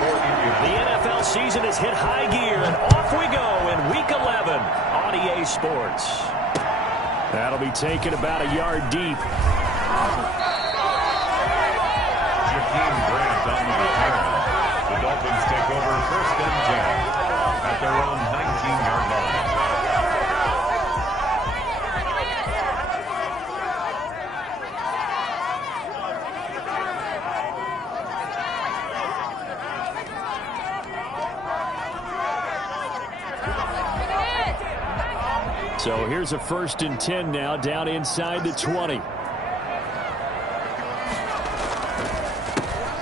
The NFL season has hit high gear, and off we go in Week 11 on EA Sports. That'll be taken about a yard deep. Jakeem Grant on the return. The Dolphins take over 1st and 10 at their own 19-yard line. So here's a 1st and 10 now, down inside the 20.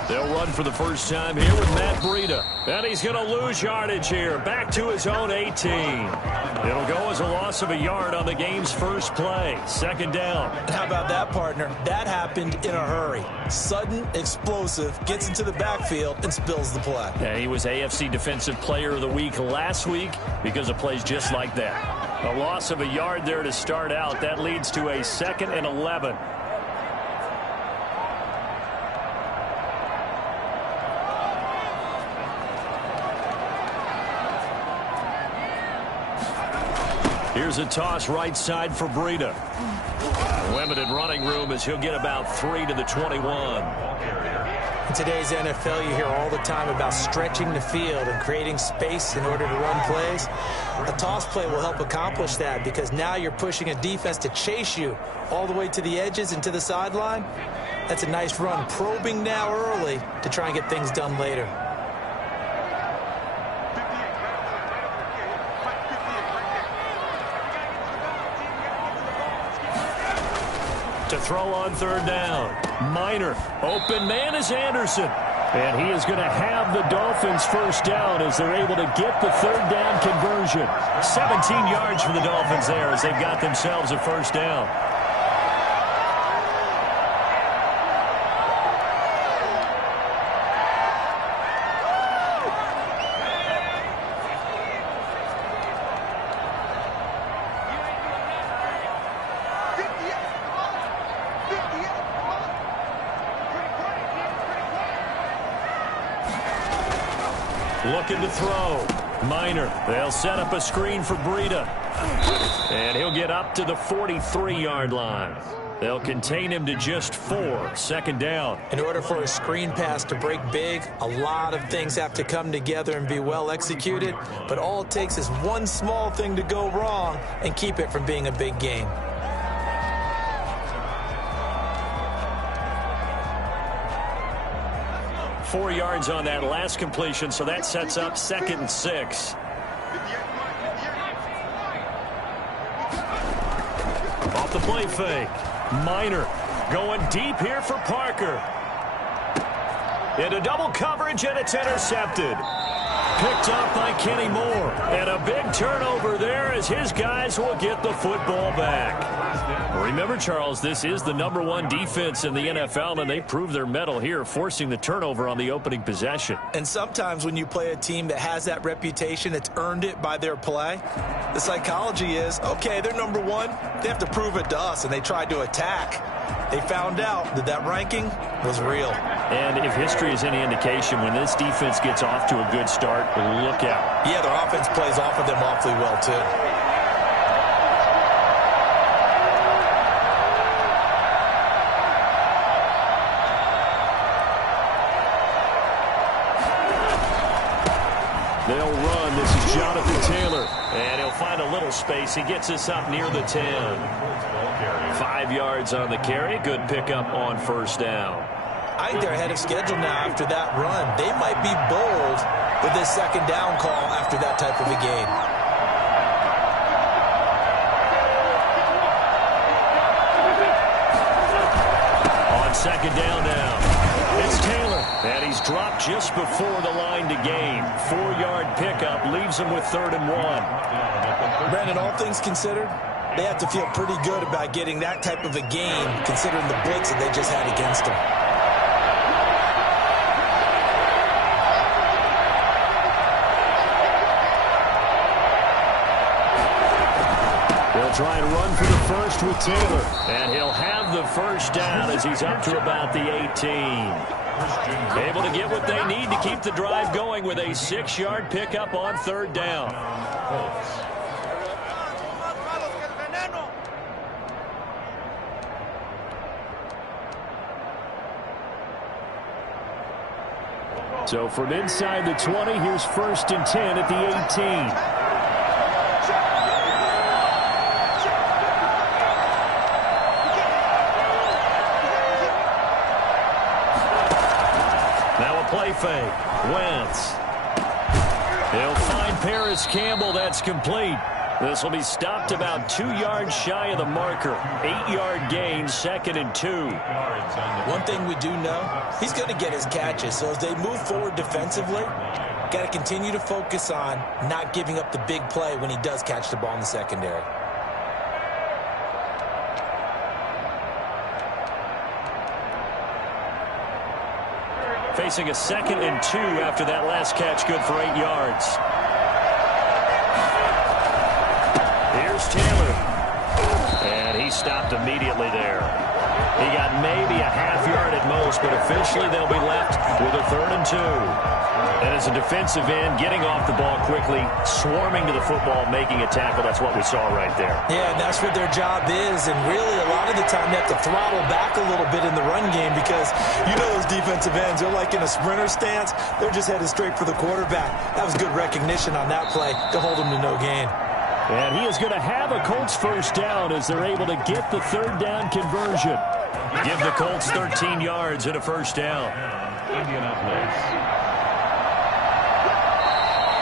They'll run for the first time here with Matt Breida. And he's going to lose yardage here. Back to his own 18. It'll go as a loss of a yard on the game's first play. 2nd down. How about that, partner? That happened in a hurry. Sudden, explosive, gets into the backfield, and spills the play. Yeah, he was AFC Defensive Player of the Week last week because of plays just like that. A loss of a yard there to start out. That leads to a 2nd and 11. Here's a toss right side for Breida. Limited running room as he'll get about 3 to the 21. In today's NFL, you hear all the time about stretching the field and creating space in order to run plays. A toss play will help accomplish that because now you're pushing a defense to chase you all the way to the edges and to the sideline. That's a nice run, probing now early to try and get things done later. To throw on 3rd down. Minor. Open man is Anderson. And he is going to have the Dolphins first down as they're able to get the 3rd down conversion. 17 yards for the Dolphins there as they've got themselves a first down. Looking to throw. Minor. They'll set up a screen for Breida. And he'll get up to the 43-yard line. They'll contain him to just 4. 2nd down. In order for a screen pass to break big, a lot of things have to come together and be well executed. But all it takes is one small thing to go wrong and keep it from being a big game. Four yards on that last completion, so that sets up 2nd and 6. Off the play fake. Minor going deep here for Parker. Into double coverage, and it's intercepted. Picked up by Kenny Moore. And a big turnover there as his guys will get the football back. Remember, Charles, this is the #1 defense in the NFL, and they prove their mettle here, forcing the turnover on the opening possession. And sometimes when you play a team that has that reputation, that's earned it by their play, the psychology is, okay, they're #1. They have to prove it to us, and they tried to attack. They found out that that ranking was real. And if history is any indication, when this defense gets off to a good start, look out. Yeah, their offense plays off of them awfully well, too. They'll run. This is Jonathan Taylor. And he'll find a little space. He gets us up near the 10. 5 yards on the carry. Good pickup on 1st down. I think they're ahead of schedule now after that run. They might be bold with this 2nd down call after that type of a game. On 2nd down now. It's Taylor. And he's dropped just before the line to gain. 4-yard pickup leaves him with 3rd and 1. Brandon, all things considered, they have to feel pretty good about getting that type of a game considering the blitz that they just had against them. They'll try and run for the first with Taylor. And he'll have the first down as he's up to about the 18. Able to get what they need to keep the drive going with a 6-yard pickup on third down. So from inside the 20, here's 1st and 10 at the 18. Play fake. Wentz. He'll find Paris Campbell. That's complete. This will be stopped about 2 yards shy of the marker. 8-yard gain, 2nd and 2. One thing we do know, he's going to get his catches. So as they move forward defensively, got to continue to focus on not giving up the big play when he does catch the ball in the secondary. Facing a 2nd and 2 after that last catch, good for 8 yards. Here's Taylor. And he stopped immediately there. He got maybe a half yard at most, but officially they'll be left with a 3rd and 2. And as a defensive end, getting off the ball quickly, swarming to the football, making a tackle, that's what we saw right there. Yeah, and that's what their job is. And really, a lot of the time, they have to throttle back a little bit in the run game because you know those defensive ends, they're like in a sprinter stance. They're just headed straight for the quarterback. That was good recognition on that play to hold him to no gain. And he is going to have a Colts 1st down as they're able to get the 3rd down conversion. Give the Colts 13 yards and a 1st down.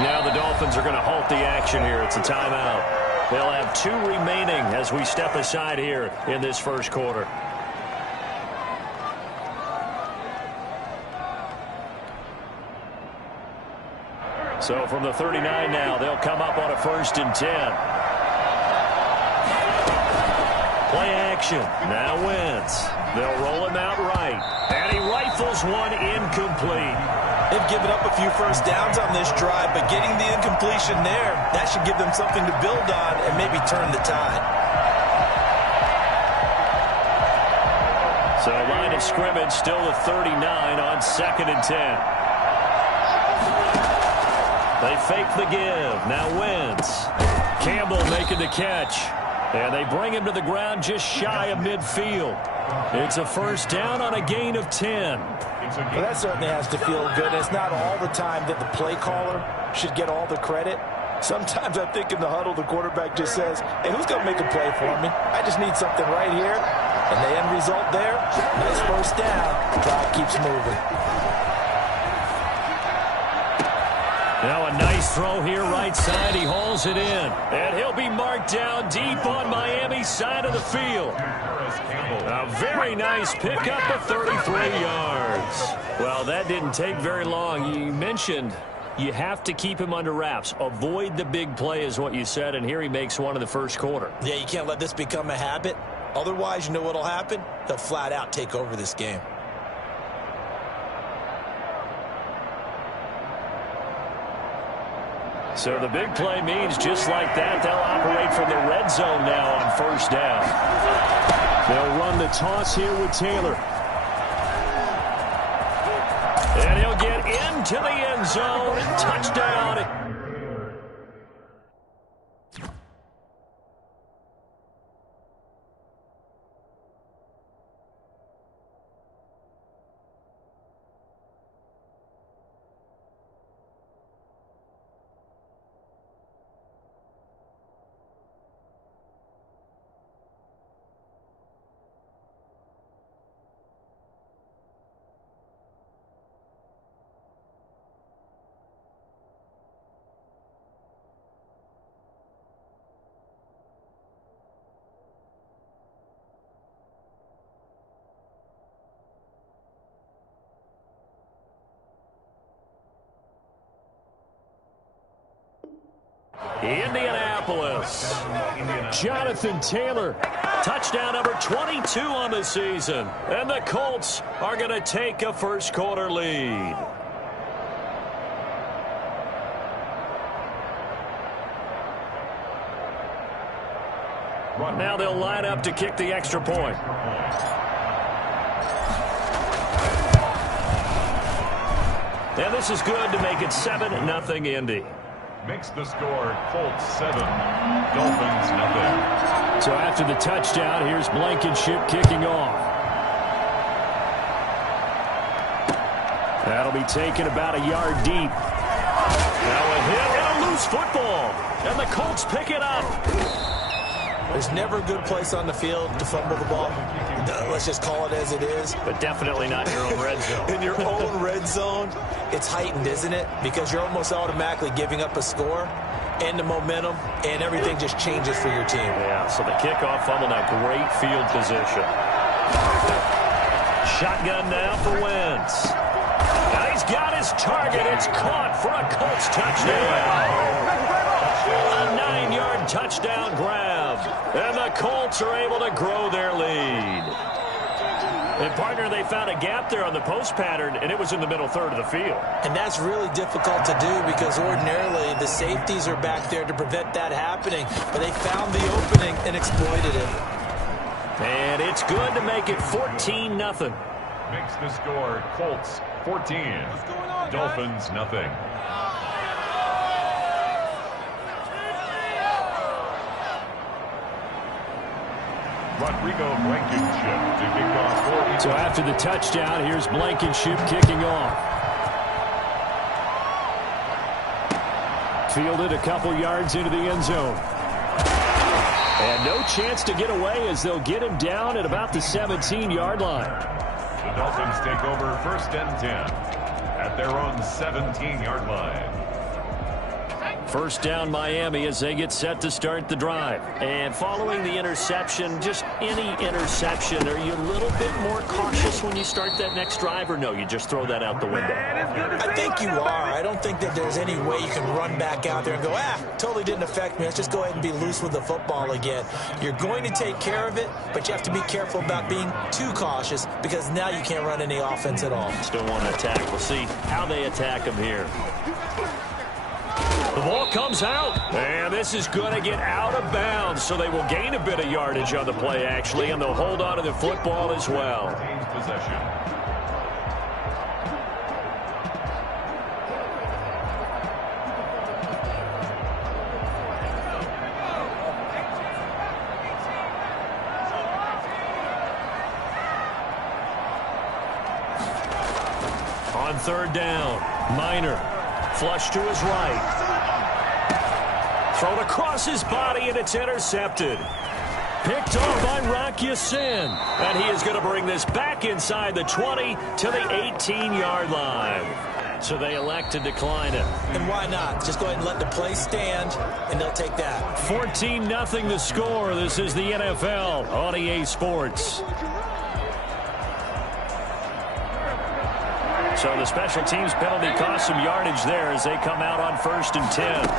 Now the Dolphins are going to halt the action here. It's a timeout. They'll have 2 remaining as we step aside here in this 1st quarter. So from the 39 now, they'll come up on a 1st and 10. Play action. Now Wentz. They'll roll him out right. And he rifles one incomplete. They've given up a few 1st downs on this drive, but getting the incompletion there, that should give them something to build on and maybe turn the tide. So line of scrimmage still the 39 on 2nd and 10. They fake the give. Now Wentz. Campbell making the catch. And they bring him to the ground just shy of midfield. It's a 1st down on a gain of 10. Well, that certainly has to feel good. It's not all the time that the play caller should get all the credit. Sometimes I think in the huddle, the quarterback just says, hey, who's going to make a play for me? I just need something right here. And the end result there, nice 1st down. Drive keeps moving. Now a nice throw here right side. He hauls it in. And he'll be marked down deep on Miami's side of the field. A very nice pickup of 33 yards. Well, that didn't take very long. You mentioned you have to keep him under wraps. Avoid the big play is what you said, and here he makes one in the 1st quarter. Yeah, you can't let this become a habit. Otherwise, you know what'll happen? They'll flat out take over this game. So the big play means just like that, they'll operate from the red zone now on 1st down. They'll run the toss here with Taylor. And he'll get into the end zone. Touchdown. Indianapolis. Jonathan Taylor. Touchdown number 22 on the season. And the Colts are going to take a 1st quarter lead. Now they'll line up to kick the extra point. And this is good to make it 7-0 Indy. Makes the score Colts 7, Dolphins nothing. So after the touchdown, here's Blankenship kicking off. That'll be taken about a yard deep. Now a hit and a loose football. And the Colts pick it up. There's never a good place on the field to fumble the ball. Let's just call it as it is. But definitely not in your own red zone. In your own red zone, it's heightened, isn't it? Because you're almost automatically giving up a score and the momentum, and everything just changes for your team. Yeah, so the kickoff fumble, now great field position. Shotgun now for Wentz. Now he's got his target. It's caught for a Colts touchdown. A 9-yard touchdown grab. And the Colts are able to grow their lead. And, partner, they found a gap there on the post pattern, and it was in the middle third of the field. And that's really difficult to do because ordinarily the safeties are back there to prevent that happening. But they found the opening and exploited it. And it's good to make it 14-0. Makes the score Colts 14, Dolphins nothing. Rodrigo Blankenship to kick off for Eagles. So after the touchdown, here's Blankenship kicking off. Fielded a couple yards into the end zone. And no chance to get away as they'll get him down at about the 17-yard line. The Dolphins take over 1st and 10 at their own 17-yard line. First down Miami as they get set to start the drive. And following the interception, just any interception, are you a little bit more cautious when you start that next drive, or no, you just throw that out the window? I think you are. I don't think that there's any way you can run back out there and go, totally didn't affect me. Let's just go ahead and be loose with the football again. You're going to take care of it, but you have to be careful about being too cautious because now you can't run any offense at all. Still want to attack. We'll see how they attack him here. The ball comes out, and this is going to get out of bounds, so they will gain a bit of yardage on the play, actually, and they'll hold on to the football as well. Possession. On 3rd down, Minor, flush to his right. Thrown across his body, and it's intercepted. Picked off by Rock Ya-Sin. And he is going to bring this back inside the 20 to the 18-yard line. So they elect to decline it. And why not? Just go ahead and let the play stand, and they'll take that. 14-0 the score. This is the NFL on EA Sports. So the special teams penalty cost some yardage there as they come out on 1st and 10.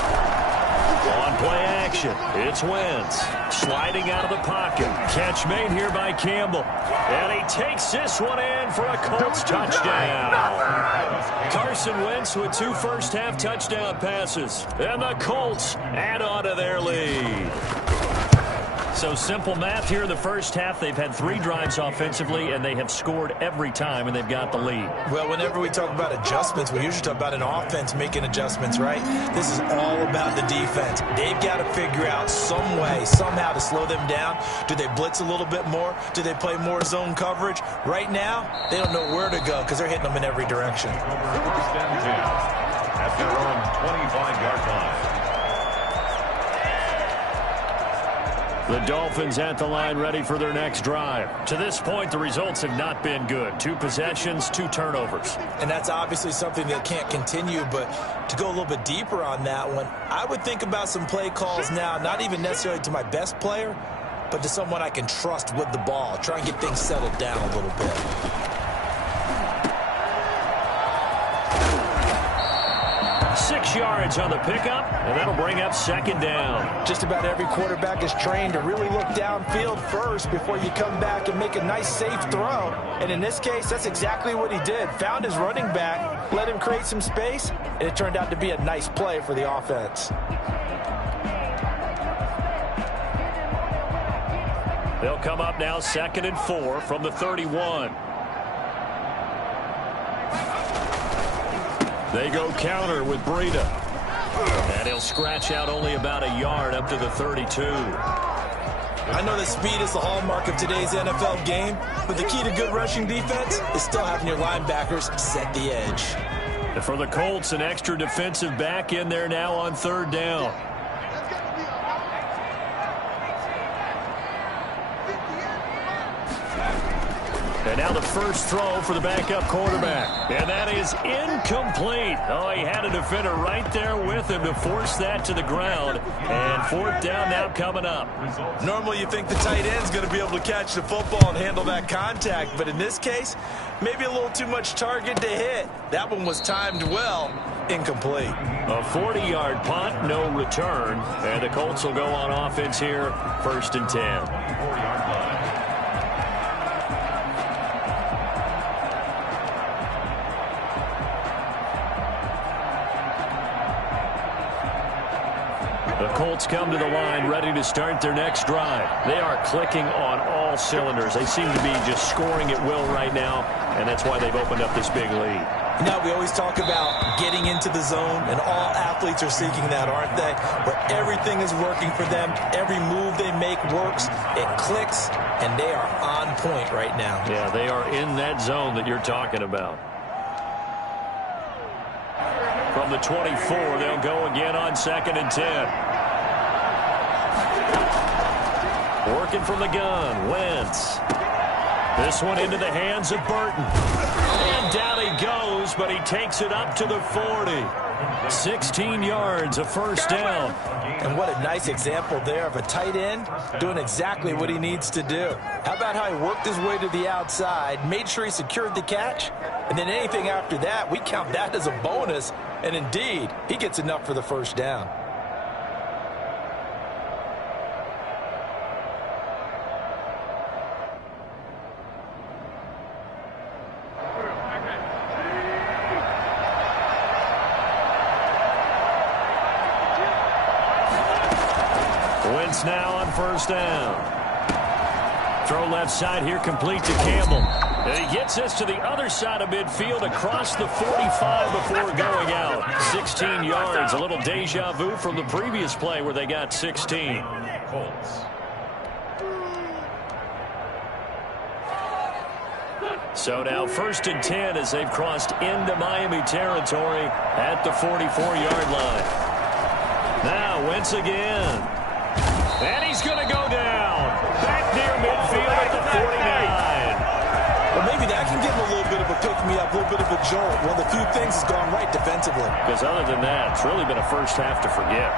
On play action, it's Wentz sliding out of the pocket. Catch made here by Campbell. And he takes this one in for a Colts touchdown. Carson Wentz with 2 first-half touchdown passes. And the Colts add on to their lead. So simple math here in the first half. They've had 3 drives offensively, and they have scored every time, and they've got the lead. Well, whenever we talk about adjustments, we usually talk about an offense making adjustments, right? This is all about the defense. They've got to figure out some way, somehow to slow them down. Do they blitz a little bit more? Do they play more zone coverage? Right now, they don't know where to go because they're hitting them in every direction. Over 1st and 10 at their own 25-yard line. The Dolphins at the line ready for their next drive. To this point, the results have not been good. 2 possessions, 2 turnovers. And that's obviously something that can't continue, but to go a little bit deeper on that one, I would think about some play calls now, not even necessarily to my best player, but to someone I can trust with the ball. Try and get things settled down a little bit. 6 yards on the pickup, and that'll bring up 2nd down. Just about every quarterback is trained to really look downfield first before you come back and make a nice, safe throw. And in this case, that's exactly what he did. Found his running back, let him create some space, and it turned out to be a nice play for the offense. They'll come up now 2nd and 4 from the 31. They go counter with Breida. And he'll scratch out only about a yard up to the 32. I know that speed is the hallmark of today's NFL game, but the key to good rushing defense is still having your linebackers set the edge. And for the Colts, an extra defensive back in there now on 3rd down. And now the first throw for the backup quarterback. And that is incomplete. Oh, he had a defender right there with him to force that to the ground. And 4th down now coming up. Normally you think the tight end's going to be able to catch the football and handle that contact. But in this case, maybe a little too much target to hit. That one was timed well. Incomplete. A 40-yard punt, no return. And the Colts will go on offense here, 1st and 10. 4-yard line. The Colts come to the line ready to start their next drive. They are clicking on all cylinders. They seem to be just scoring at will right now, and that's why they've opened up this big lead. Now, we always talk about getting into the zone, and all athletes are seeking that, aren't they? Where everything is working for them. Every move they make works. It clicks, and they are on point right now. Yeah, they are in that zone that you're talking about. From the 24, they'll go again on 2nd and 10. Working from the gun, Wentz. This one into the hands of Burton. And down he goes, but he takes it up to the 40. 16 yards, a 1st down. And what a nice example there of a tight end doing exactly what he needs to do. How about how he worked his way to the outside, made sure he secured the catch, and then anything after that, we count that as a bonus. And indeed, he gets enough for the 1st down. Wentz now on 1st down. Throw left side here, complete to Campbell. And he gets this to the other side of midfield across the 45 before going out. 16 yards, a little deja vu from the previous play where they got 16. Colts. So now 1st and 10 as they've crossed into Miami territory at the 44-yard line. Now Wentz again. And he's going to go down. Back near midfield at the 49. Well, maybe that can give him a little bit of a pick-me-up, a little bit of a jolt. One of the few things has gone right defensively. Because other than that, it's really been a first half to forget.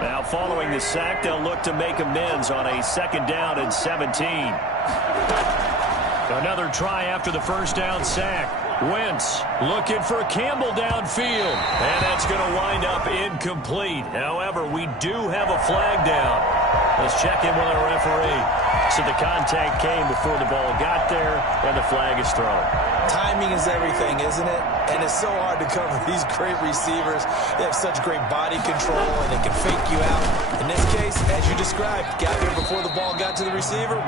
Now, following the sack, they'll look to make amends on a 2nd down and 17. Another try after the 1st down sack. Wentz looking for Campbell downfield. And that's going to wind up incomplete. However, we do have a flag down. Let's check in with our referee. So the contact came before the ball got there, and the flag is thrown. Timing is everything, isn't it? And it's so hard to cover these great receivers. They have such great body control, and they can fake you out. In this case, as you described, got there before the ball got to the receiver.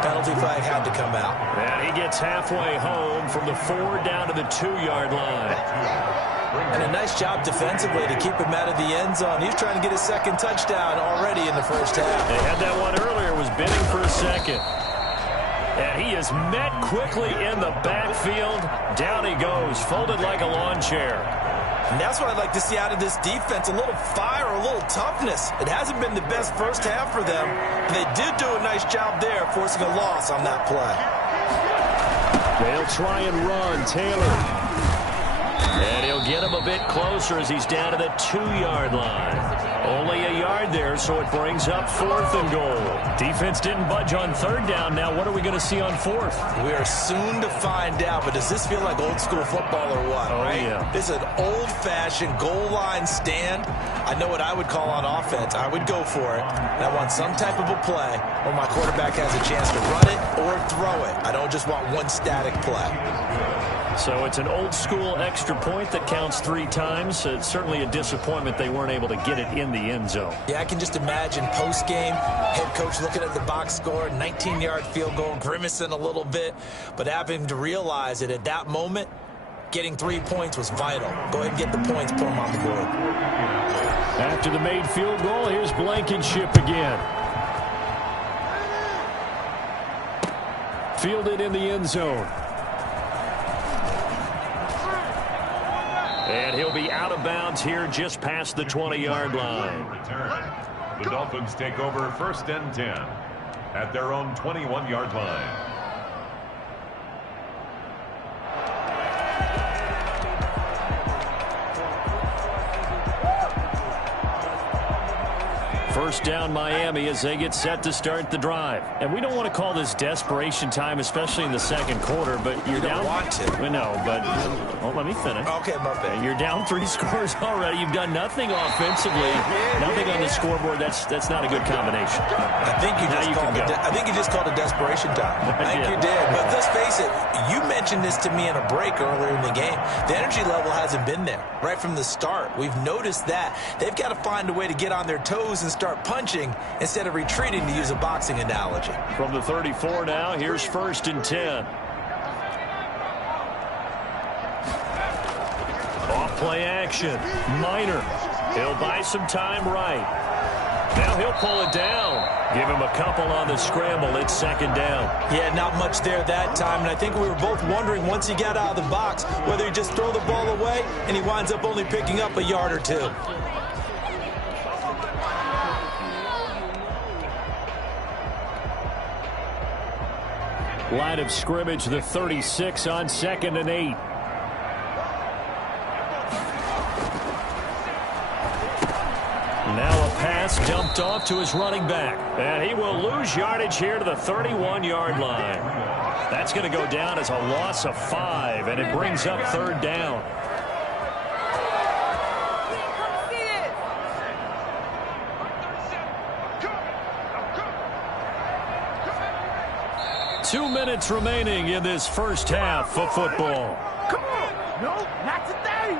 Penalty flag had to come out. And he gets halfway home from the 4 down to the 2-yard line. And a nice job defensively to keep him out of the end zone. He's trying to get his 2nd touchdown already in the 1st half. They had that one earlier, was bidding for a 2nd. And he is met quickly in the backfield. Down he goes, folded like a lawn chair. And that's what I'd like to see out of this defense, a little fire, a little toughness. It hasn't been the best 1st half for them. But they did do a nice job there, forcing a loss on that play. They'll try and run, Taylor. And he'll get him a bit closer as he's down to the 2-yard line. Only a yard there, so it brings up 4th and goal. Defense didn't budge on 3rd down. Now what are we going to see on 4th? We are soon to find out, but does this feel like old school football or what, right? Yeah. This is an old-fashioned goal line stand. I know what I would call on offense. I would go for it. And I want some type of a play where my quarterback has a chance to run it or throw it. I don't just want one static play. So it's an old-school extra point that counts 3 times. It's certainly a disappointment they weren't able to get it in the end zone. Yeah, I can just imagine post-game, head coach looking at the box score, 19-yard field goal, grimacing a little bit, but having to realize that at that moment, getting 3 points was vital. Go ahead and get the points, put them on the board. After the made field goal, here's Blankenship again. Fielded in the end zone. And he'll be out of bounds here just past the 20-yard line. The Dolphins take over 1st and 10 at their own 21-yard line. First down Miami as they get set to start the drive. And we don't want to call this desperation time, especially in the 2nd quarter, but you're down. You don't want to. We know, but let me finish. Okay, my bad. You're down 3 scores already. You've done nothing offensively. Nothing on the scoreboard. That's not a good combination. I think you just called it desperation time. I think you did. But let's face it, you mentioned this to me in a break earlier in the game. The energy level hasn't been there right from the start. We've noticed that. They've got to find a way to get on their toes and start punching instead of retreating, to use a boxing analogy. From the 34 now, here's 1st and 10. Off play action. Minor. He'll buy some time right. Now he'll pull it down. Give him a couple on the scramble. It's 2nd down. Yeah, not much there that time. And I think we were both wondering once he got out of the box whether he just throw the ball away and he winds up only picking up a yard or 2. Line of scrimmage, the 36 on 2nd and 8. Now a pass dumped off to his running back. And he will lose yardage here to the 31-yard line. That's going to go down as a loss of 5, and it brings up 3rd down. Two minutes remaining in this first half of football. Come on. No, not today.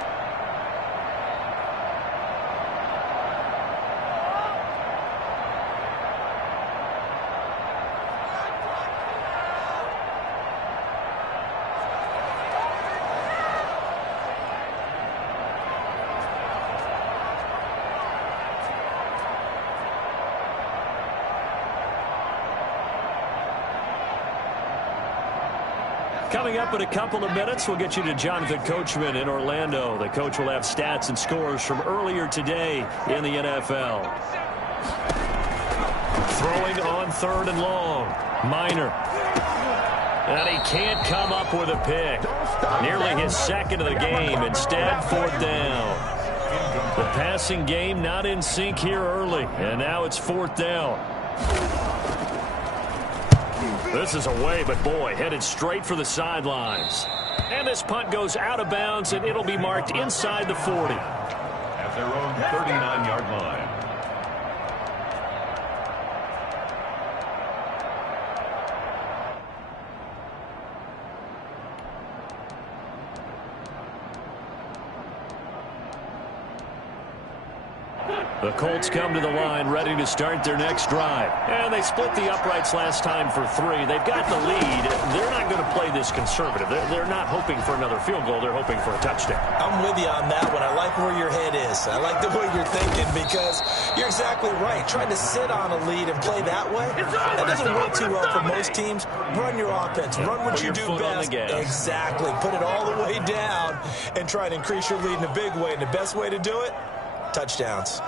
Coming up in a couple of minutes, we'll get you to Jonathan Coachman in Orlando. The coach will have stats and scores from earlier today in the NFL. Throwing on 3rd and long. Minor. And he can't come up with a pick. Nearly his 2nd of the game. Instead, 4th down. The passing game not in sync here early. And now it's 4th down. This is away, but boy, headed straight for the sidelines. And this punt goes out of bounds, and it'll be marked inside the 40. At their own 39-yard line. The Colts come to the line ready to start their next drive. And they split the uprights last time for 3. They've got the lead. They're not going to play this conservative. They're not hoping for another field goal. They're hoping for a touchdown. I'm with you on that one. I like where your head is. I like the way you're thinking because you're exactly right. Trying to sit on a lead and play that way, that doesn't work too well for most teams. Run your offense. Run what you do best. Exactly. Put it all the way down and try and increase your lead in a big way. And the best way to do it, touchdowns.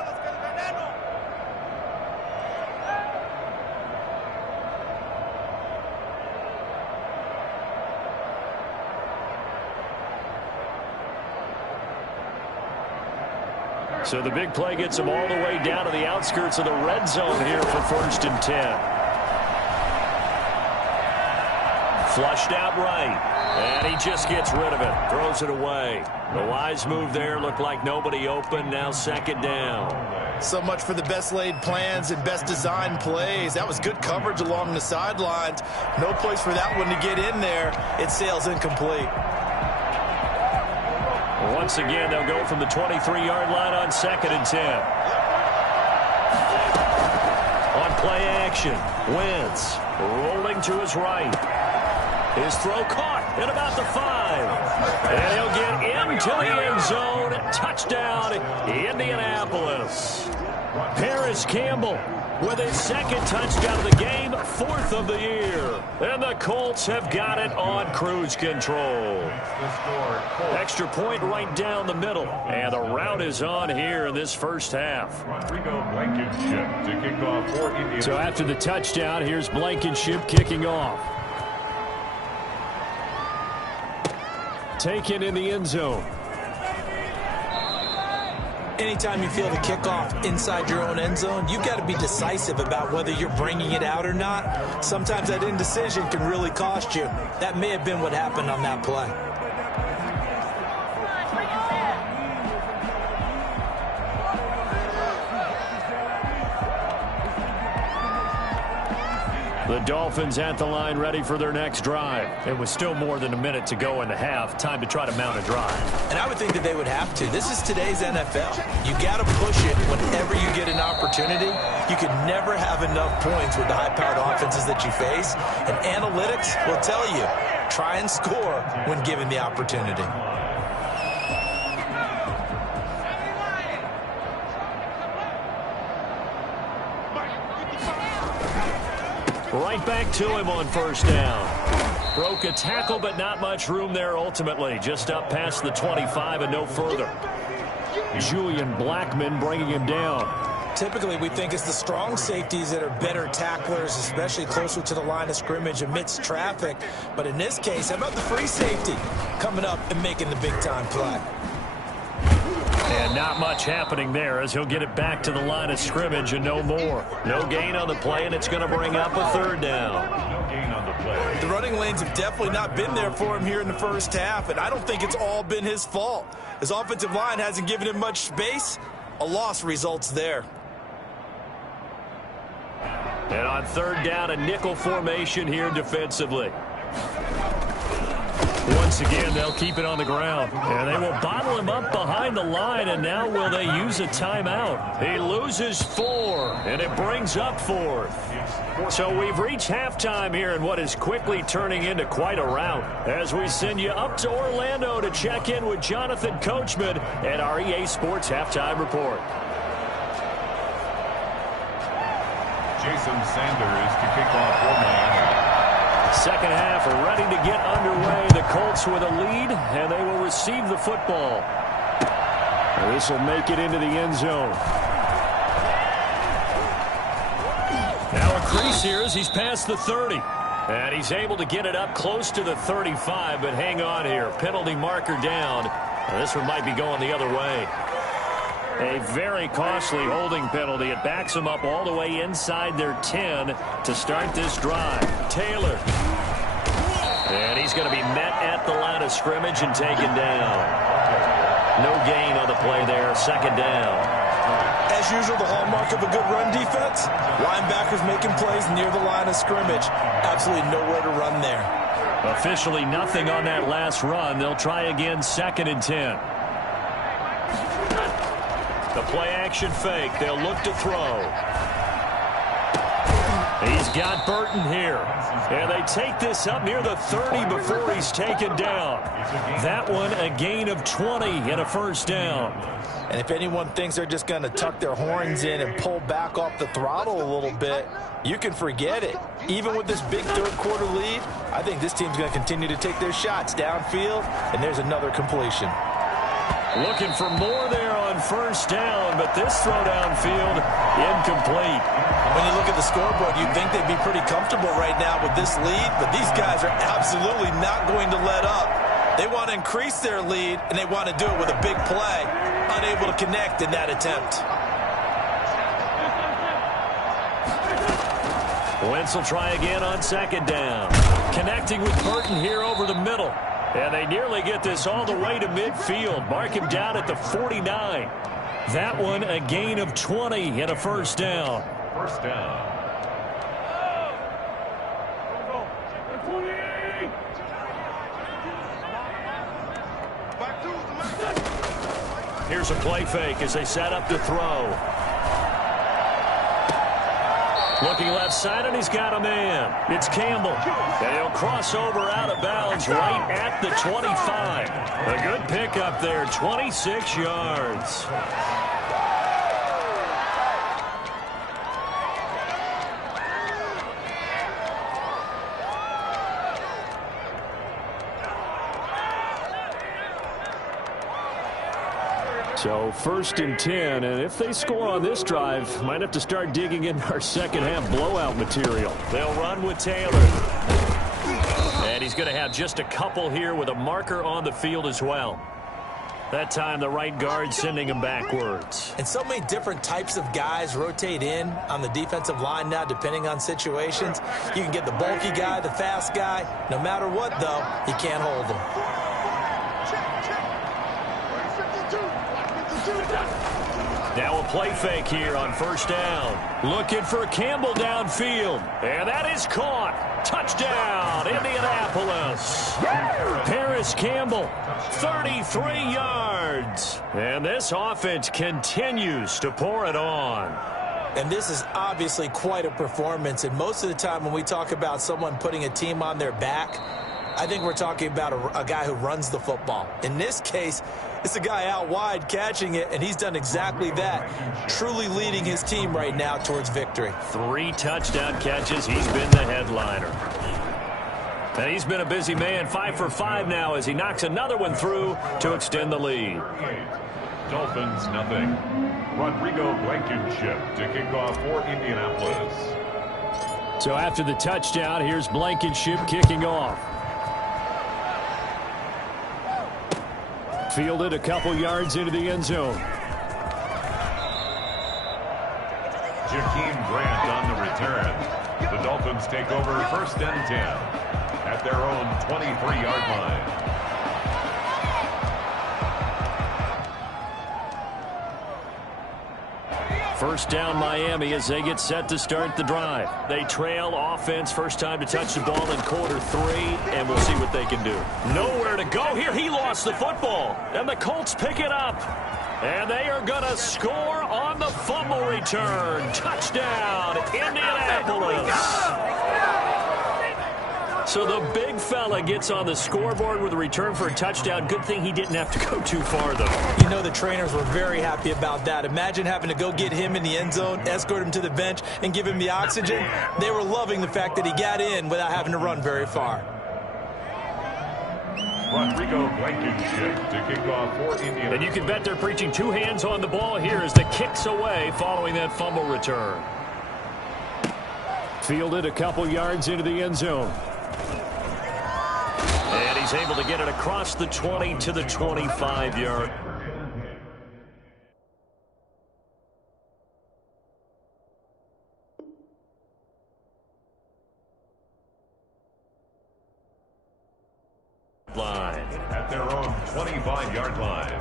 So the big play gets him all the way down to the outskirts of the red zone here for 1st and 10. Flushed out right. And he just gets rid of it. Throws it away. The wise move there. Looked like nobody open. Now 2nd down. So much for the best laid plans and best designed plays. That was good coverage along the sidelines. No place for that one to get in there. It sails incomplete. Once again, they'll go from the 23-yard line on 2nd and 10. On play action, Wentz rolling to his right. His throw caught at about the 5. And he'll get into the end zone. Touchdown, Indianapolis. Paris Campbell with his 2nd touchdown of the game, 4th of the year. And the Colts have got it on cruise control. Extra point right down the middle. And the route is on here in this first half. Blankenship to kick off for Indianapolis. So after the touchdown, here's Blankenship kicking off. Taken in the end zone. Anytime you feel the kickoff inside your own end zone, you've got to be decisive about whether you're bringing it out or not. Sometimes that indecision can really cost you. That may have been what happened on that play. The Dolphins at the line, ready for their next drive. It was still more than a minute to go in the half. Time to try to mount a drive. And I would think that they would have to. This is today's NFL. You got to push it whenever you get an opportunity. You can never have enough points with the high-powered offenses that you face. And analytics will tell you, try and score when given the opportunity. Right back to him on 1st down. Broke a tackle, but not much room there ultimately. Just up past the 25 and no further. Julian Blackman bringing him down. Typically, we think it's the strong safeties that are better tacklers, especially closer to the line of scrimmage amidst traffic. But in this case, how about the free safety coming up and making the big-time play? And not much happening there as he'll get it back to the line of scrimmage and no more. No gain on the play, and it's going to bring up a 3rd down. No gain on the play. The running lanes have definitely not been there for him here in the first half, and I don't think it's all been his fault. His offensive line hasn't given him much space. A loss results there. And on 3rd down, a nickel formation here defensively. Once again, they'll keep it on the ground. And they will bottle him up behind the line, and now will they use a timeout? He loses 4, and it brings up 4th. So we've reached halftime here in what is quickly turning into quite a rout as we send you up to Orlando to check in with Jonathan Coachman at our EA Sports Halftime Report. Jason Sanders to kick off for Miami. Second half ready to get underway. The Colts with a lead, and they will receive the football. This will make it into the end zone. Now increase here as he's past the 30. And he's able to get it up close to the 35, but hang on here. Penalty marker down. Now this one might be going the other way. A very costly holding penalty. It backs them up all the way inside their 10 to start this drive. Taylor. And he's going to be met at the line of scrimmage and taken down. No gain on the play there. 2nd down. As usual, the hallmark of a good run defense, linebackers making plays near the line of scrimmage. Absolutely nowhere to run there. Officially nothing on that last run. They'll try again 2nd and 10. The play-action fake. They'll look to throw. He's got Burton here. And they take this up near the 30 before he's taken down. That one a gain of 20 and a 1st down. And if anyone thinks they're just going to tuck their horns in and pull back off the throttle a little bit, you can forget it. Even with this big 3rd quarter lead, I think this team's going to continue to take their shots downfield, and there's another completion. Looking for more there on 1st down, but this throw downfield incomplete. When you look at the scoreboard, you'd think they'd be pretty comfortable right now with this lead, but these guys are absolutely not going to let up. They want to increase their lead, and they want to do it with a big play. Unable to connect in that attempt. Wentz will try again on second down. Connecting with Burton here over the middle. And they nearly get this all the way to midfield. Mark him down at the 49. That one a gain of 20 and a first down. First down. Here's a play fake as they set up to throw. Looking left side, and he's got a man. It's Campbell. And he'll cross over out of bounds right at the 25. A good pickup there, 26 yards. So first and 10, and if they score on this drive, might have to start digging in our second half blowout material. They'll run with Taylor. And he's going to have just a couple here with a marker on the field as well. That time the right guard sending him backwards. And so many different types of guys rotate in on the defensive line now depending on situations. You can get the bulky guy, the fast guy. No matter what, though, you can't hold him. Now a play fake here on first down. Looking for Campbell downfield. And that is caught. Touchdown, Indianapolis. Paris Campbell, 33 yards. And this offense continues to pour it on. And this is obviously quite a performance. And most of the time when we talk about someone putting a team on their back, I think we're talking about a guy who runs the football. In this case, it's a guy out wide catching it, and he's done exactly that, truly leading his team right now towards victory. 3 touchdown catches. He's been the headliner. And he's been a busy man, 5 for 5 now as he knocks another one through to extend the lead. Dolphins, nothing. Rodrigo Blankenship to kick off for Indianapolis. So after the touchdown, here's Blankenship kicking off. Fielded a couple yards into the end zone. Jakeem Grant on the return. The Dolphins take over first and 10 at their own 23-yard line. First down Miami as they get set to start the drive. They trail offense, first time to touch the ball in quarter 3, and we'll see what they can do. Nowhere to go here. He lost the football, and the Colts pick it up. And they are going to score on the fumble return. Touchdown, Indianapolis. So the big fella gets on the scoreboard with a return for a touchdown. Good thing he didn't have to go too far, though. You know the trainers were very happy about that. Imagine having to go get him in the end zone, escort him to the bench, and give him the oxygen. They were loving the fact that he got in without having to run very far. Rodrigo Blankenship to kick off for Indianapolis. And you can bet they're preaching 2 hands on the ball here as the kick's away following that fumble return. Fielded a couple yards into the end zone. And he's able to get it across the 20 to the 25-yard. Line. At their own 25-yard line.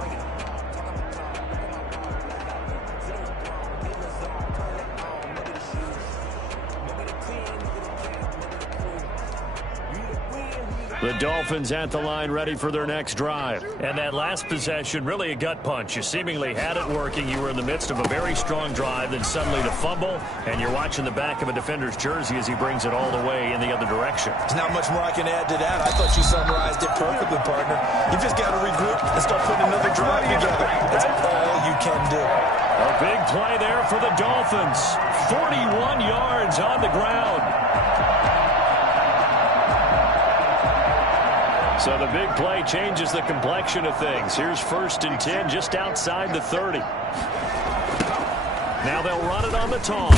The Dolphins at the line ready for their next drive. And that last possession, really a gut punch. You seemingly had it working. You were in the midst of a very strong drive, then suddenly the fumble, and you're watching the back of a defender's jersey as he brings it all the way in the other direction. There's not much more I can add to that. I thought you summarized it perfectly, partner. You just got to regroup and start putting another drive together. That's all you can do. A big play there for the Dolphins. 41 yards on the ground. So the big play changes the complexion of things. Here's first and 10 just outside the 30. Now they'll run it on the toss.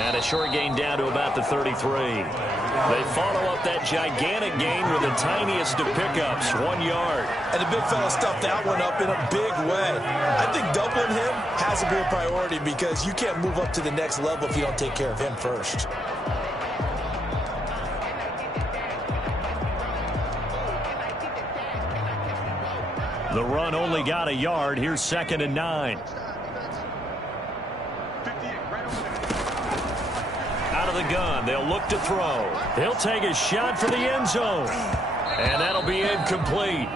And a short gain down to about the 33. They follow up that gigantic gain with the tiniest of pickups, 1 yard. And the big fella stuffed that one up in a big way. I think doubling him has to be a priority because you can't move up to the next level if you don't take care of him first. The run only got a yard. Here's 2nd and 9. Out of the gun, they'll look to throw. He'll take a shot for the end zone. And that'll be incomplete.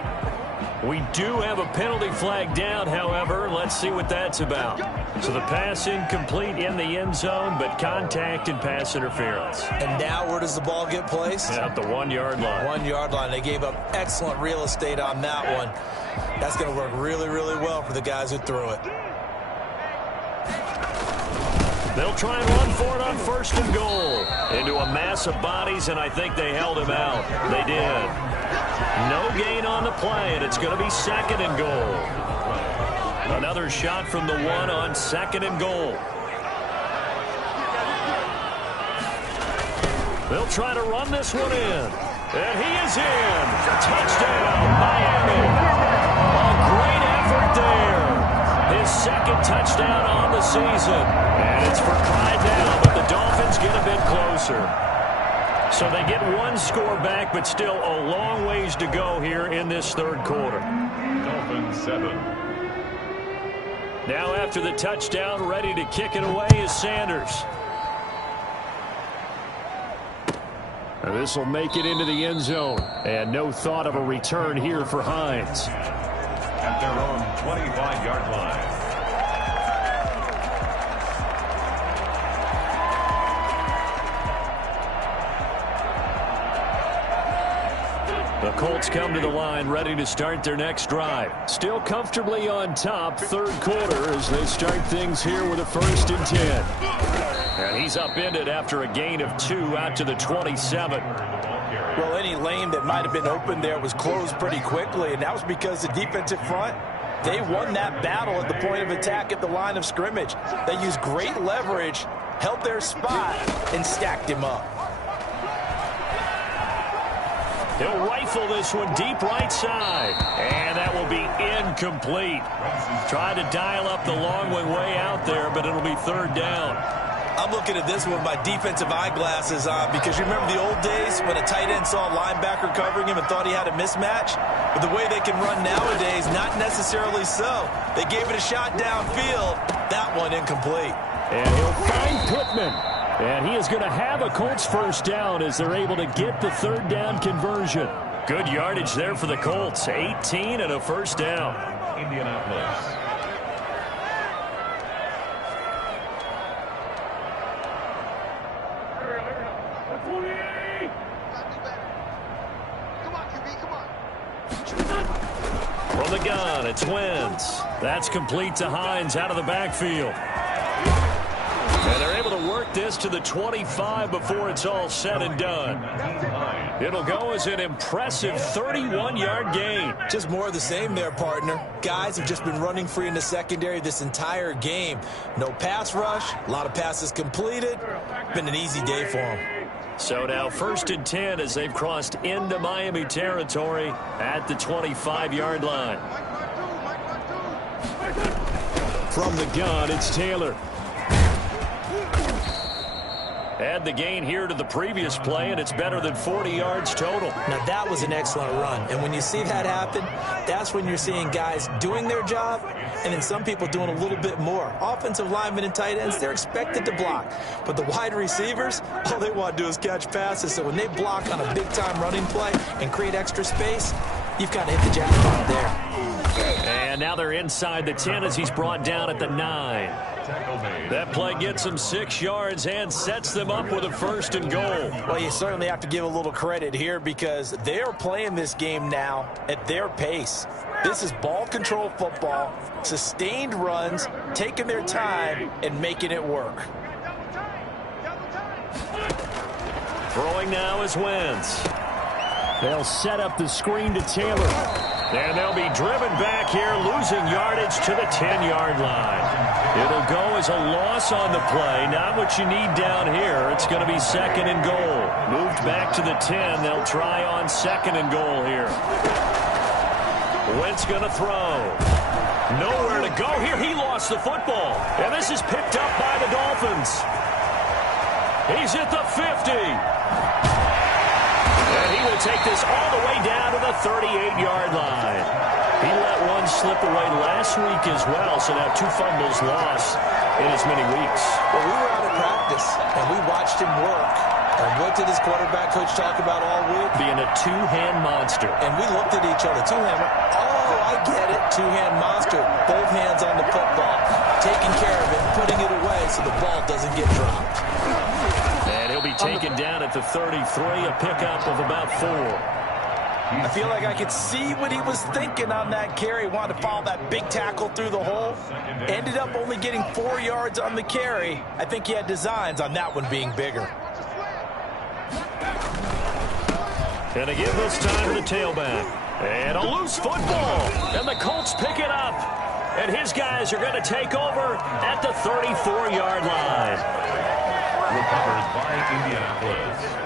We do have a penalty flag down, however. Let's see what that's about. So the pass incomplete in the end zone, but contact and pass interference. And now where does the ball get placed? At the 1 yard line. 1 yard line. They gave up excellent real estate on that one. That's going to work really, really well for the guys who threw it. They'll try and run for it on 1st and goal. Into a mass of bodies, and I think they held him out. They did. No gain on the play, and it's going to be 2nd and goal. Another shot from the 1 on 2nd and goal. They'll try to run this one in. And he is in. Touchdown, Miami. A great effort there. His 2nd touchdown on the season. And it's for pride now, but the Dolphins get a bit closer. So they get 1 score back, but still a long ways to go here in this 3rd quarter. Dolphins 7. Now after the touchdown, ready to kick it away is Sanders. This will make it into the end zone. And no thought of a return here for Hines. At their own 25-yard line. The Colts come to the line ready to start their next drive. Still comfortably on top, 3rd quarter as they start things here with a 1st and 10. And he's upended after a gain of 2 out to the 27. Well, any lane that might have been open there was closed pretty quickly, and that was because the defensive front, they won that battle at the point of attack at the line of scrimmage. They used great leverage, held their spot, and stacked him up. He'll rifle this one deep right side. And that will be incomplete. Tried to dial up the long way out there, but it'll be 3rd down. I'm looking at this with my defensive eyeglasses on because you remember the old days when a tight end saw a linebacker covering him and thought he had a mismatch? But the way they can run nowadays, not necessarily so. They gave it a shot downfield. That one incomplete. And he'll find Pittman. And he is going to have a Colts 1st down as they're able to get the 3rd down conversion. Good yardage there for the Colts. 18 and a 1st down. Indianapolis. From the gun, it's Wentz. That's complete to Hines out of the backfield. And they're able to work this to the 25 before it's all said and done. It'll go as an impressive 31-yard gain. Just more of the same there, partner. Guys have just been running free in the secondary this entire game. No pass rush, a lot of passes completed. Been an easy day for them. So now 1st and 10 as they've crossed into Miami territory at the 25-yard line. From the gun, it's Taylor. Add the gain here to the previous play, and it's better than 40 yards total. Now, that was an excellent run. And when you see that happen, that's when you're seeing guys doing their job and then some people doing a little bit more. Offensive linemen and tight ends, they're expected to block. But the wide receivers, all they want to do is catch passes. So when they block on a big-time running play and create extra space, you've kind of hit the jackpot there. And now they're inside the 10 as he's brought down at the 9. That play gets them 6 yards and sets them up with a 1st and goal. Well, you certainly have to give a little credit here because they are playing this game now at their pace. This is ball control football, sustained runs, taking their time and making it work. Throwing now is Wentz. They'll set up the screen to Taylor. And they'll be driven back here, losing yardage to the 10-yard line. It'll go as a loss on the play. Not what you need down here. It's going to be 2nd and goal. Moved back to the 10. They'll try on 2nd and goal here. Wentz going to throw. Nowhere to go here. He lost the football. And this is picked up by the Dolphins. He's at the 50. And he will take this all the way down to the 38-yard line. He let one slip away last week as well, so now 2 fumbles lost in as many weeks. Well, we were out of practice, and we watched him work. And what did his quarterback coach talk about all week? Being a two-hand monster. And we looked at each other. Two-hand. Oh, I get it. Two-hand monster. Both hands on the football. Taking care of it, putting it away so the ball doesn't get dropped. And he'll be taken down at the 33, a pickup of about 4. I feel like I could see what he was thinking on that carry. Wanted to follow that big tackle through the hole. Ended up only getting 4 yards on the carry. I think he had designs on that one being bigger. And again this time to the tailback. And a loose football. And the Colts pick it up. And his guys are going to take over at the 34-yard line. Recovered by Indianapolis.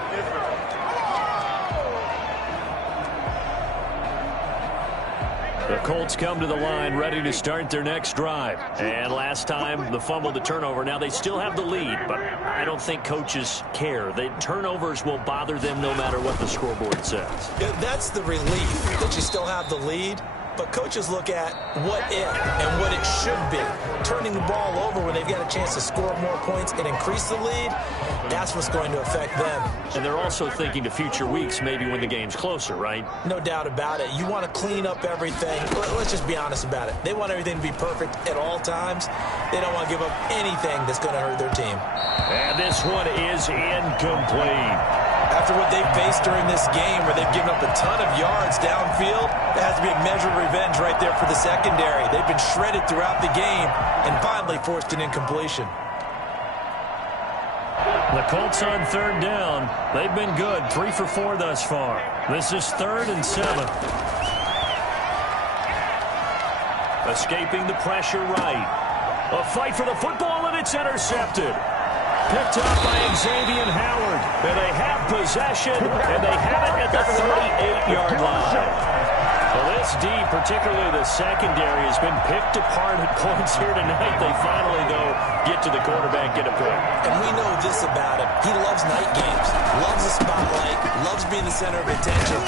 The Colts come to the line ready to start their next drive. And last time, the fumble, the turnover. Now, they still have the lead, but I don't think coaches care. The turnovers will bother them no matter what the scoreboard says. Yeah, that's the relief that you still have the lead. But coaches look at what if and what it should be. Turning the ball over when they've got a chance to score more points and increase the lead, that's what's going to affect them. And they're also thinking to future weeks, maybe when the game's closer, right? No doubt about it. You want to clean up everything. Let's just be honest about it. They want everything to be perfect at all times. They don't want to give up anything that's going to hurt their team. And this one is incomplete. After what they've faced during this game where they've given up a ton of yards downfield, there has to be a measure of revenge right there for the secondary. They've been shredded throughout the game and finally forced an incompletion. The Colts on 3rd down. They've been good. 3 for 4 thus far. This is 3rd and 7. Escaping the pressure right. A fight for the football, and it's intercepted. Picked up by Xavier Howard. And they have possession, and they have it at the 38-yard line. Well, this D, particularly the secondary, has been picked apart at points here tonight. They finally, though, get to the quarterback, get a pick. And we know this about him. He loves night games, loves the spotlight, loves being the center of attention.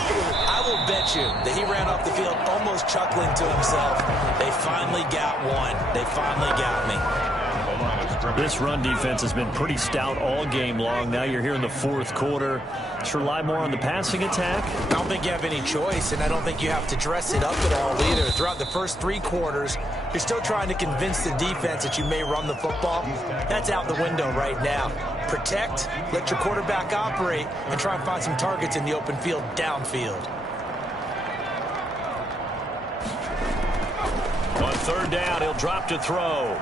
I will bet you that he ran off the field almost chuckling to himself. They finally got one. They finally got me. This run defense has been pretty stout all game long. Now you're here in the 4th quarter. Let's rely more on the passing attack. I don't think you have any choice, and I don't think you have to dress it up at all either. Throughout the first 3 quarters, you're still trying to convince the defense that you may run the football. That's out the window right now. Protect, let your quarterback operate, and try and find some targets in the open field downfield. On 3rd down, he'll drop to throw.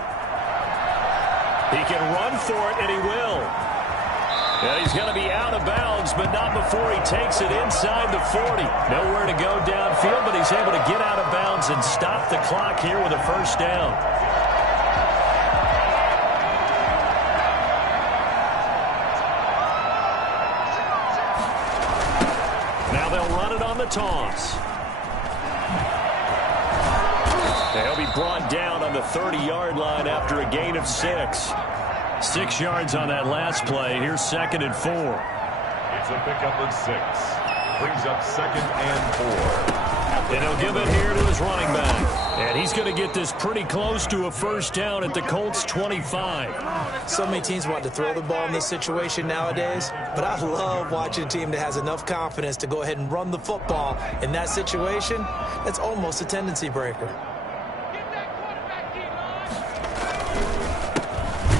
He can run for it, and he will. And he's going to be out of bounds, but not before he takes it inside the 40. Nowhere to go downfield, but he's able to get out of bounds and stop the clock here with a 1st down. Now they'll run it on the toss. They'll be brought down on the 30-yard line after a gain of 6. 6 yards on that last play. Here's 2nd and 4. It's a pickup of 6. Brings up 2nd and 4. And he'll give it here to his running back. And he's going to get this pretty close to a 1st down at the Colts 25. So many teams want to throw the ball in this situation nowadays, but I love watching a team that has enough confidence to go ahead and run the football. In that situation, that's almost a tendency breaker.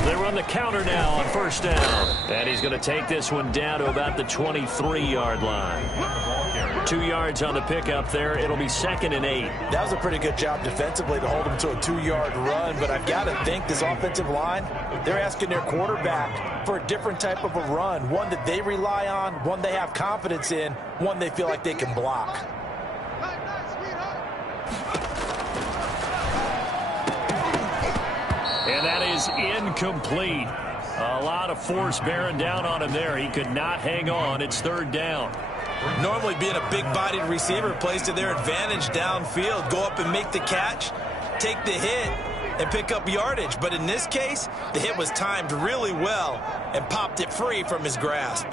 They run the counter now on 1st down. And he's going to take this one down to about the 23-yard line. 2 yards on the pickup there. It'll be 2nd and 8. That was a pretty good job defensively to hold him to a 2-yard run, but I've got to think this offensive line, they're asking their quarterback for a different type of a run, one that they rely on, one they have confidence in, one they feel like they can block. And that is incomplete. A lot of force bearing down on him there. He could not hang on. It's third down. Normally being a big-bodied receiver plays to their advantage downfield. Go up and make the catch, take the hit, and pick up yardage. But in this case, the hit was timed really well and popped it free from his grasp.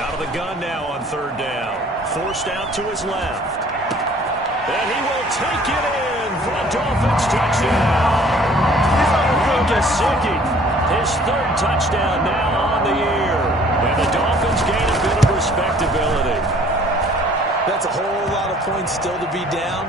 Out of the gun now on third down. Forced out to his left. And he will take it in for a Dolphins touchdown. Gesicki, his third touchdown now on the year. And the Dolphins gain a bit of respectability. That's a whole lot of points still to be down.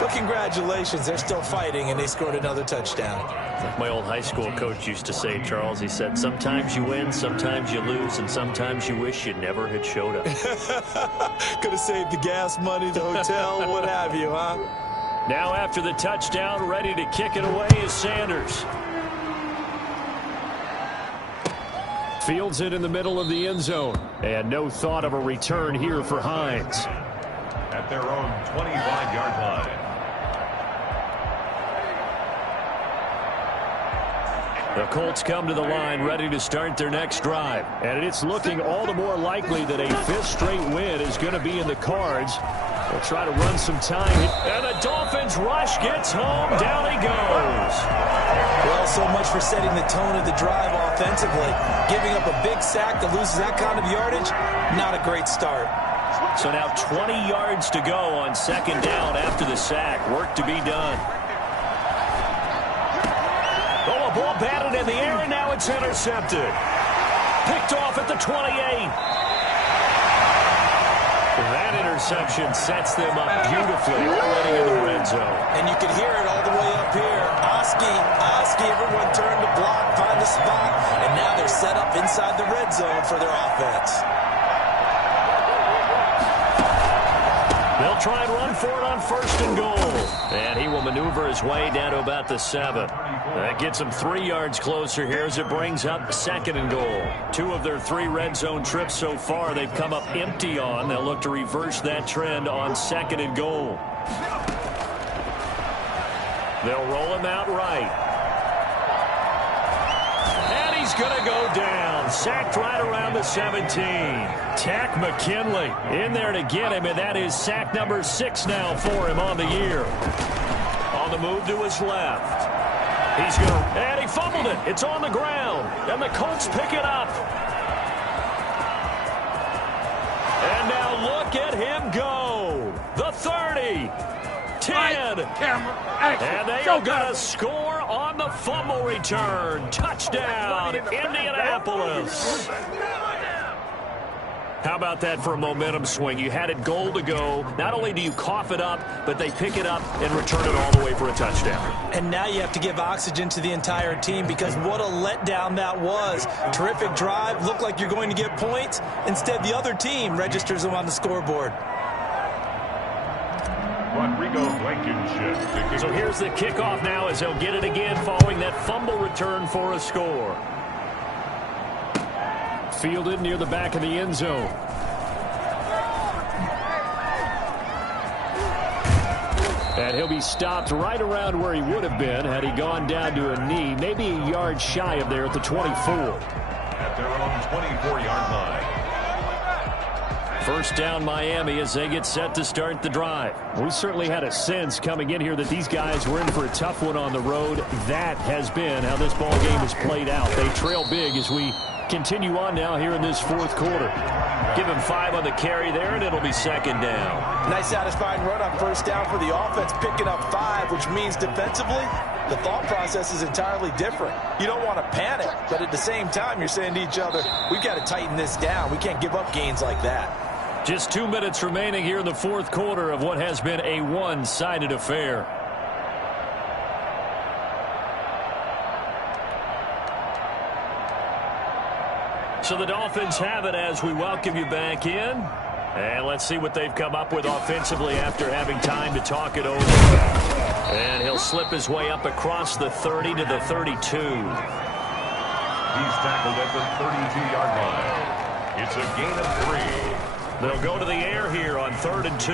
But congratulations, they're still fighting, and they scored another touchdown. Like my old high school coach used to say, Charles, he said, sometimes you win, sometimes you lose, and sometimes you wish you never had showed up. Could have saved the gas money, the hotel, what have you, huh? Now after the touchdown, ready to kick it away is Sanders. Fields it in the middle of the end zone. And no thought of a return here for Hines. At their own 25-yard line. The Colts come to the line ready to start their next drive. And it's looking all the more likely that a fifth straight win is going to be in the cards. They'll try to run some time. And the Dolphins rush gets home. Down he goes. Well, so much for setting the tone of the drive offensively. Giving up a big sack that loses that kind of yardage, not a great start. So now 20 yards to go on second down after the sack. Work to be done. Oh, a ball batted in the air, and now it's intercepted. Picked off at the 28. That interception sets them up beautifully already in the red zone. And you can hear it all the way up here. Oski, everyone turned to block, find the spot, and now they're set up inside the red zone for their offense. They'll try and run for it on first and goal. And he will maneuver his way down to about the 7. That gets him 3 yards closer here as it brings up second and goal. 2 of their 3 red zone trips so far they've come up empty on. They'll look to reverse that trend on second and goal. They'll roll him out right. And he's going to go down. Sacked right around the 17. Tack McKinley in there to get him, and that is sack number 6 now for him on the year. On the move to his left. He's going to, and he fumbled it. It's on the ground, and the Colts pick it up. And now look at him go. The 30. 10. And they are going to score on the fumble return. Touchdown, Indianapolis. How about that for a momentum swing? You had it goal to go. Not only do you cough it up, but they pick it up and return it all the way for a touchdown. And now you have to give oxygen to the entire team because what a letdown that was. Terrific drive. Looked like you're going to get points. Instead, the other team registers them on the scoreboard. Rodrigo Blankenship. So here's the kickoff now as they'll get it again following that fumble return for a score. Fielded near the back of the end zone. And he'll be stopped right around where he would have been had he gone down to a knee, maybe a yard shy of there at the 24. At their own 24-yard line. First down Miami as they get set to start the drive. We certainly had a sense coming in here that these guys were in for a tough one on the road. That has been how this ball game has played out. They trail big as we continue on now here in this fourth quarter. Give him 5 on the carry there, and it'll be second down. Nice satisfying run on first down for the offense, picking up 5, which means defensively, the thought process is entirely different. You don't want to panic, but at the same time, you're saying to each other, we've got to tighten this down. We can't give up gains like that. Just 2 minutes remaining here in the fourth quarter of what has been a one-sided affair. So the Dolphins have it as we welcome you back in. And let's see what they've come up with offensively after having time to talk it over. And he'll slip his way up across the 30 to the 32. He's tackled at the 32-yard line. It's a gain of 3. They'll go to the air here on 3rd and 2.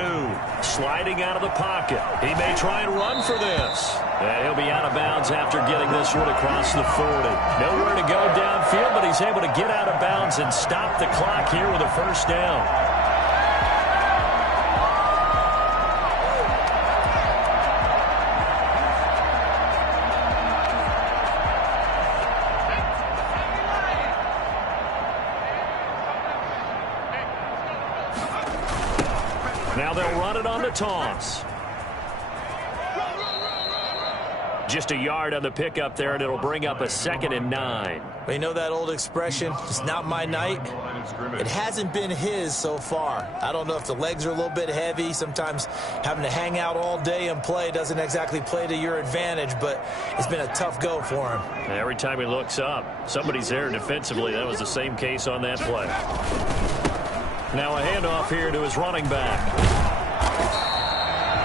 Sliding out of the pocket. He may try and run for this. And he'll be out of bounds after getting this one across the 40. Nowhere to go downfield, but he's able to get out of bounds and stop the clock here with a first down. Now they'll run it on the toss. Just a yard on the pickup there, and it'll bring up a 2nd and 9. Well, you know that old expression, it's not my night? It hasn't been his so far. I don't know if the legs are a little bit heavy. Sometimes having to hang out all day and play doesn't exactly play to your advantage, but it's been a tough go for him. And every time he looks up, somebody's there defensively. That was the same case on that play. Now a handoff here to his running back.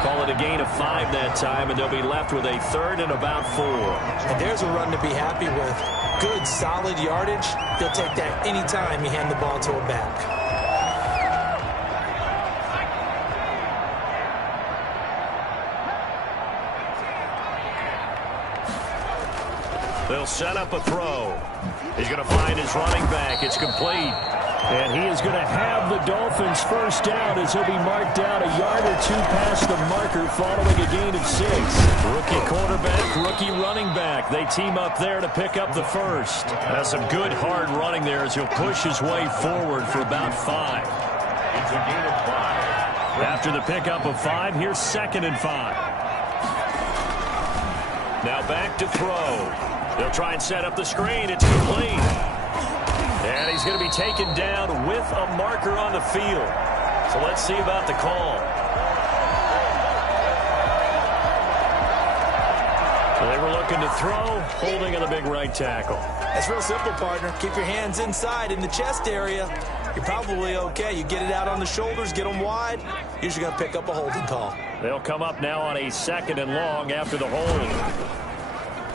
Call it a gain of 5 that time, and they'll be left with a 3rd and about 4. And there's a run to be happy with. Good, solid yardage. They'll take that anytime you hand the ball to a back. They'll set up a throw. He's going to find his running back. It's complete. And he is going to have the Dolphins first down as he'll be marked down a yard or 2 past the marker following a gain of 6. Rookie quarterback, rookie running back. They team up there to pick up the first. That's some good hard running there as he'll push his way forward for about 5. It's a gain of 5. After the pickup of 5, here's 2nd and 5. Now back to throw. They'll try and set up the screen. It's complete. And he's going to be taken down with a marker on the field. So let's see about the call. So they were looking to throw, holding on the big right tackle. It's real simple, partner. Keep your hands inside in the chest area. You're probably okay. You get it out on the shoulders, get them wide. Usually going to pick up a holding call. They'll come up now on a 2nd and long after the hold.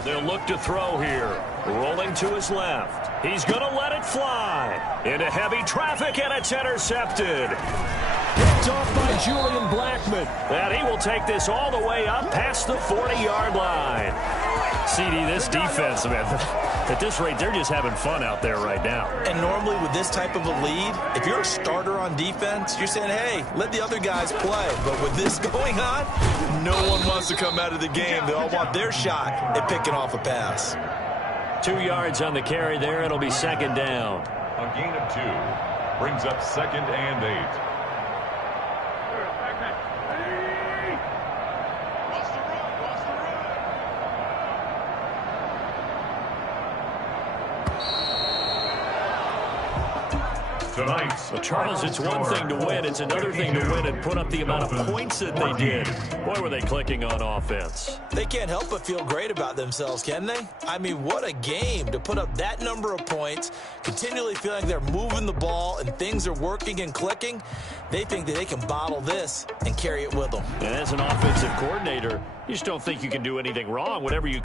They'll look to throw here. Rolling to his left. He's going to let it fly. Into heavy traffic, and it's intercepted. Picked off by Julian Blackmon. And he will take this all the way up past the 40-yard line. CD, this defense, man, at this rate, they're just having fun out there right now. And normally with this type of a lead, if you're a starter on defense, you're saying, hey, let the other guys play. But with this going on, no one wants to come out of the game. They all want their shot at picking off a pass. 2 yards on the carry there. It'll be 2nd down. A gain of 2 brings up 2nd and 8. Tonight's Well, Charles, it's one thing to win. It's another thing to win and put up the amount of points that they did. Boy, were they clicking on offense. They can't help but feel great about themselves, can they? I mean, what a game to put up that number of points, continually feeling they're moving the ball and things are working and clicking. They think that they can bottle this and carry it with them. And as an offensive coordinator, you just don't think you can do anything wrong. Whatever you